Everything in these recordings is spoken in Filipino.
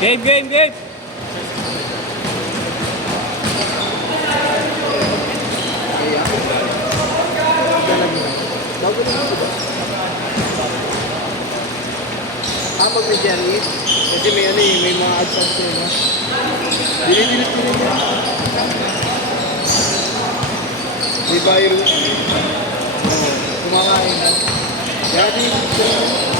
Game, game, game! Bago na ako ba? Pag may Jerry, kasi may ano eh, may mga ads sa na. Dili-dilit ko rin yan. May virus. Kumakain na. Kaya dili-dilit ko rin.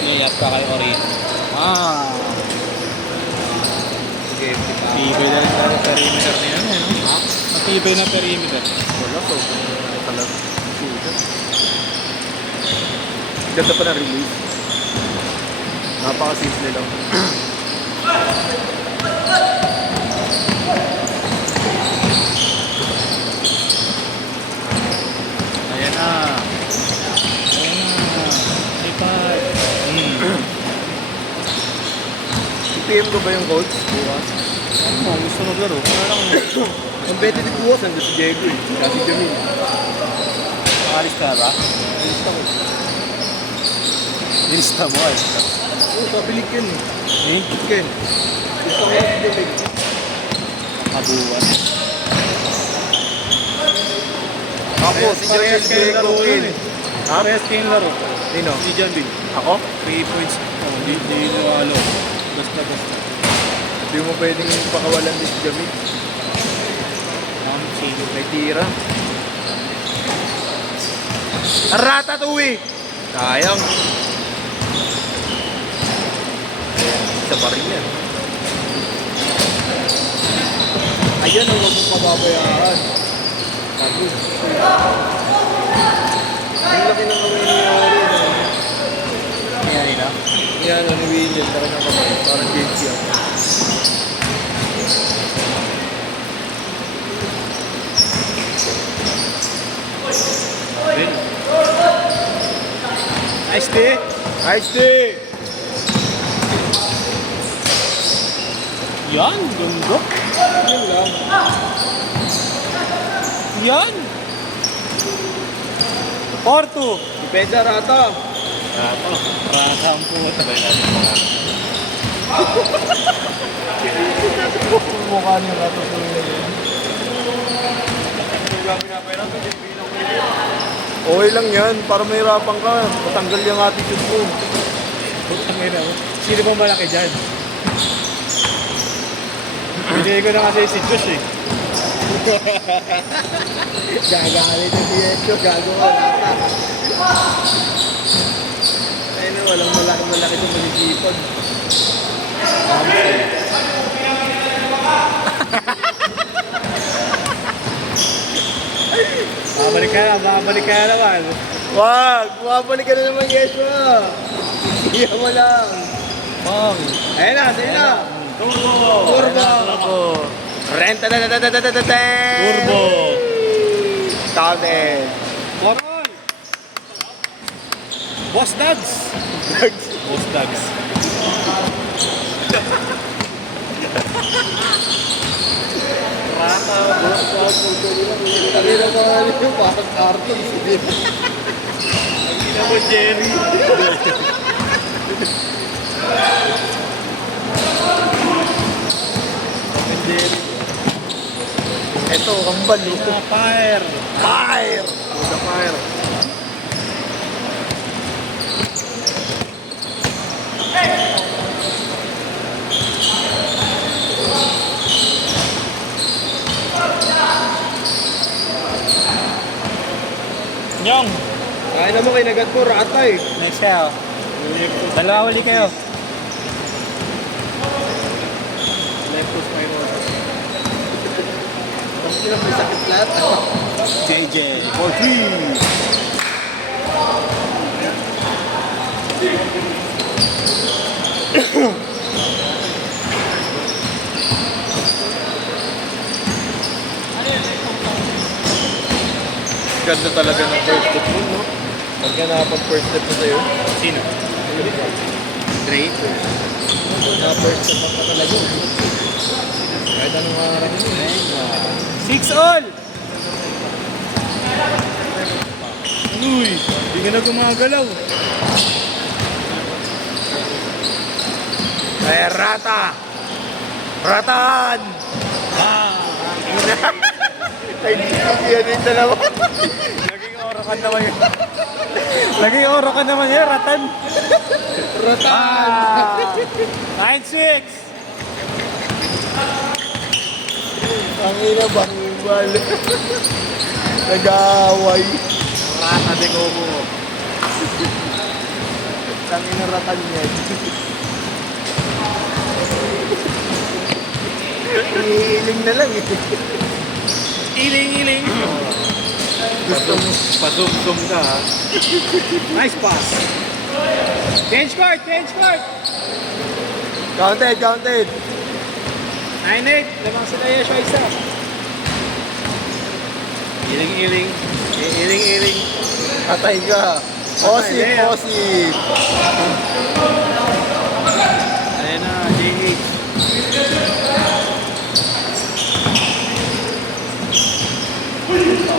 Iyap ka kay Orin. Ah! Sige, Matibay na rin tayo perimeter na yan, eh, no? ha? Matibay na perimeter. Wala to. Talaga. Shooter. Ganda pa na release. Napaka-simple lang. Ayan na. Ayan na. Ipad. PM ko ba yung coach? Bukas. Ano, gusto maglaro. Kaya lang, Ang bete di bukas, nandun si Diego eh. Kasi Jamil. makalis ka ba? Gusto ko. Lista mo, alis ka. Oo, pabilig yan eh. Eh? Ken. Gusto ko yan si Jamil. Kabuwan. Tapos, si Parehas Jamil, kayo Diego, laro Ken. yun eh. Ha? Parehas kayo laro. Nino? Si John Bill. Ako? 3 points. Oh, hindi nalo. Basta. Hindi mo pwedeng pakawalan din si Jamil. Sige. May tira. Ratatouille! Sayang. Isa pa rin yan. Ayan ang huwag mong mababayaan. Sabi. Ang laki ng kamay ni Ori. Ayan nila. Yan, ni William. Parang nakamay. Parang James yan. Bill. Nice day. Nice day! Yan, ganda. Yun lang. Yan. 4-2. Depende rata. Rasa ang puta. Mukha niya ratatouille. Okay lang yan, para mahirapan ka. Matanggal yung attitude mo. Sino ba malaki dyan? Binigay ko na kasi si Josh eh. Gagalit yung Diego, gagawa lata. Ayun na, walang malaki itong manisipag. Babalik ka na naman. Wag! Bumabalik ka na naman, Yeshua! Iyan mo lang. Bang. Ayun na, ayun na! Turbo. Turbo! Renta na na na na na na na! Turbo. Counted! Moron. Boss Dogs. Boss Dogs. Sabi na mga ano yung parang cartoon. Hindi na mo Jerry. Ito, kambal eh. Fire. Fire! Puta fire. Nyong. Kaya naman kinagat mo, rata eh. Next kayo. Dalawa uli kayo. Leptos pa yun. Tapos sila may sakit lahat. JJ. 4-3. ganda talaga ng first step mo, no? Pagka nakapag-first step na sa'yo. Sino? Dre? Na-first step ka talaga. Kahit anong maharap mo. 6 all! Uy, hindi ka na gumagalaw. Ay, rata! Rataan! Ay, hindi ko yan yung dalawa. Naging orokan naman yun. Naging orokan naman yun, Ratan. Rataan! 9-6! Ang ina bang ibal. Nag-aaway. Rata de Cobo. Ang ina ratan niya. Iiling na lang eh. Iling-iling. Gusto mo. Pasumsum ka, ha? Nice pass. Change court, change court. Counted, counted. 9-8. Lamang sila Yeshua isa. Iling-iling. Iling-iling. Patay ka. Osip, Patay, osip. Ayan na, JH.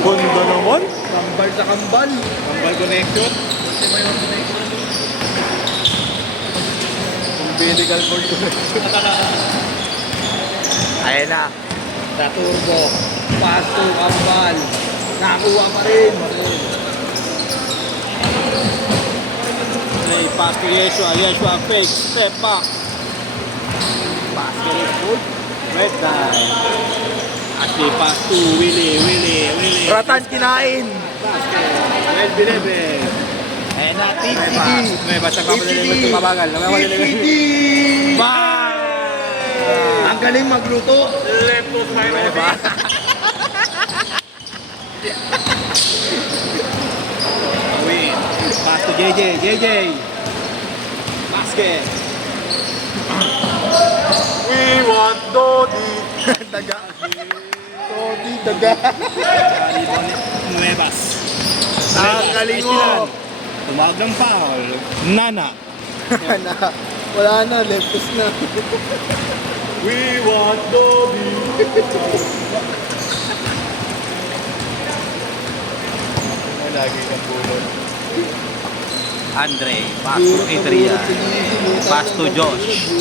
Ganda naman. Kambal sa kambal. Kambal connection. Umbilical cord connection. Ayan na. Sa turbo. Paso, kambal. Nakakuha pa rin. Play, pass to Yeshua. Yeshua fake. Step back. Basket is good. Red die. Ashley pass to Willie. Ratan kinain. Basket. Red Bilebe. Ayan na, TTD. May basta ka malilimutan sa mabagal. TTD. Bang! Ang galing magluto. Left to my ba? Win. Pass to JJ. Basket. We want Dodi. Daga. Dodi, daga. Nuevas. Ang galing mo. Tumawag ng foul. Nana. Wala na, leftos na. We want Dobby. Lagi kang bulot. Andre, pass to Adrian. Pass to Josh.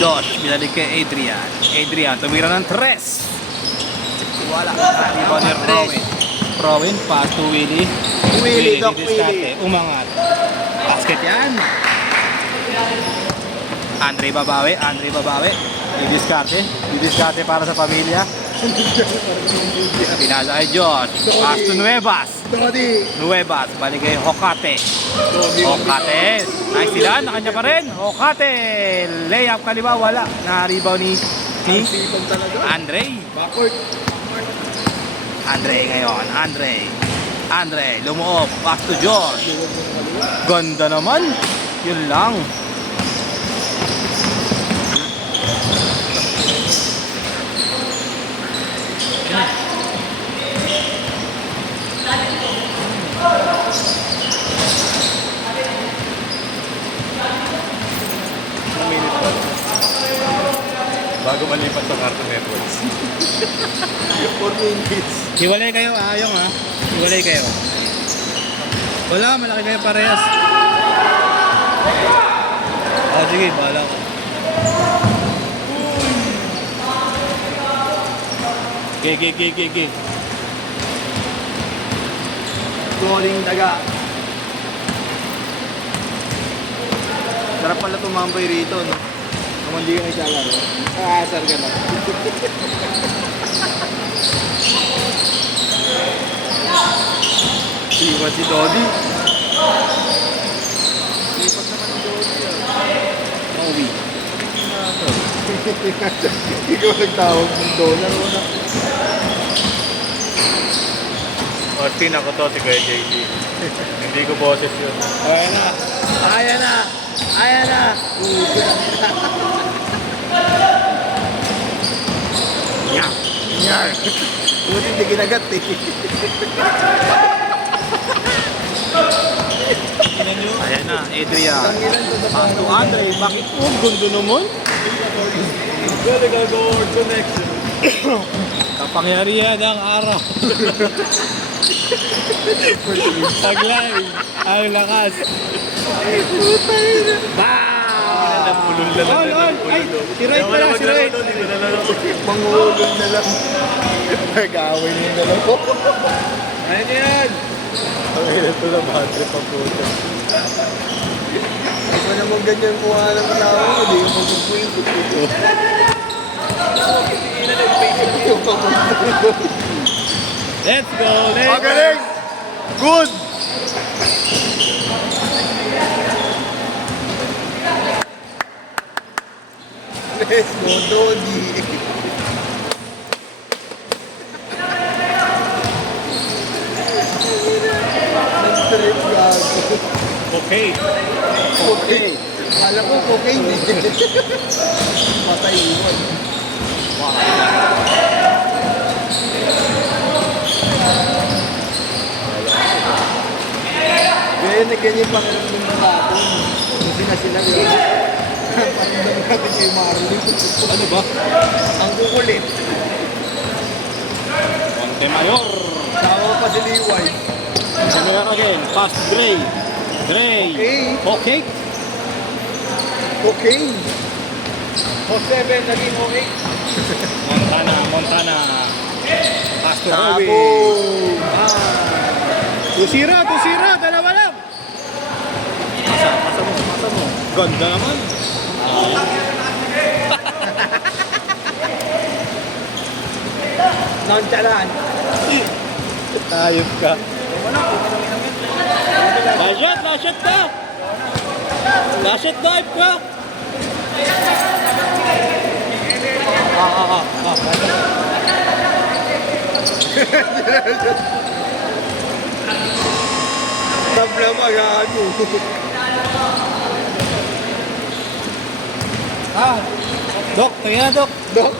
Josh, binalik kay Adrian. Adrian, tumira ng 3. Wala. Rebound ni Rowan. Rowan, pass to Willie. Doc didiskarte. Umangat. Basket yan. Andre babawi. Didiskarte para sa pamilya. Pinasa kay Josh. Pass to Nuevas. Dodi. Nuevas, balik kay Hokate. Hokate. Nice sila, nakanya pa rin. Hokate. Layup kaliwa, wala. Na-rebound ni Sipag talaga. Andre. Backward. Andre ngayon. Andre, lumuob. Pass to Josh. Ganda naman. Yun lang. Bago malipat sa Cartoon Networks. 4 minutes. Hiwalay kayo, ayong ha. Hiwalay kayo. Wala, malaki kayo parehas. Sige, bahala ko. Ge. Scoring daga. Sarap pala tumambay rito, no? Kung hindi ka naglalaro, aasar ka na. Iwan si Dodi. Lipat naman si Dodi. Owi. Ikaw nagtawag ng dollar o na. Austin, ako to, si Kuya JD. Hindi ko boses yun. Ayan na. Yeah. Nyar. Buti hindi kinagat eh. Ayan na, Adrian. Pass to Andre. Bakit po? Gundo naman. Gala gagawin connection. Kapangyarihan ng araw. Taglay. Ang lakas. Pulol na lang. Ay, si Ray pala, si Ray. Mangulong na lang. Nag-aaway na yung dalawa. Ayan yan. Ang hirap ko na battery pa po. Ito naman ganyan mukha ng tao, hindi yung magpupuwing ko. Let's go, let's go. Magaling! Good! Let's go, Dodi! Nag-trip gago. Okay. Okay. Alam ko, cocaine eh. Patay iwan. Ganyan na ganyan pakiramdam ng natin. Kasi na sila yun. Pakiramdam natin kay Marley. Ano ba? Ang kukulit. Montemayor. Tawa pa si Liway. Montemayor again. Pass to Gray. Gray. Okay. Cocaine. O 7, naging okay. Montana. Pass to Tabo. Robin. Tusira. Dalawa lang. Pasa mo. Ganda naman. Nonchalant. Ayop ka. Lashot dive ka. Tabla magago. Dok, tingnan na, Dok. Dok.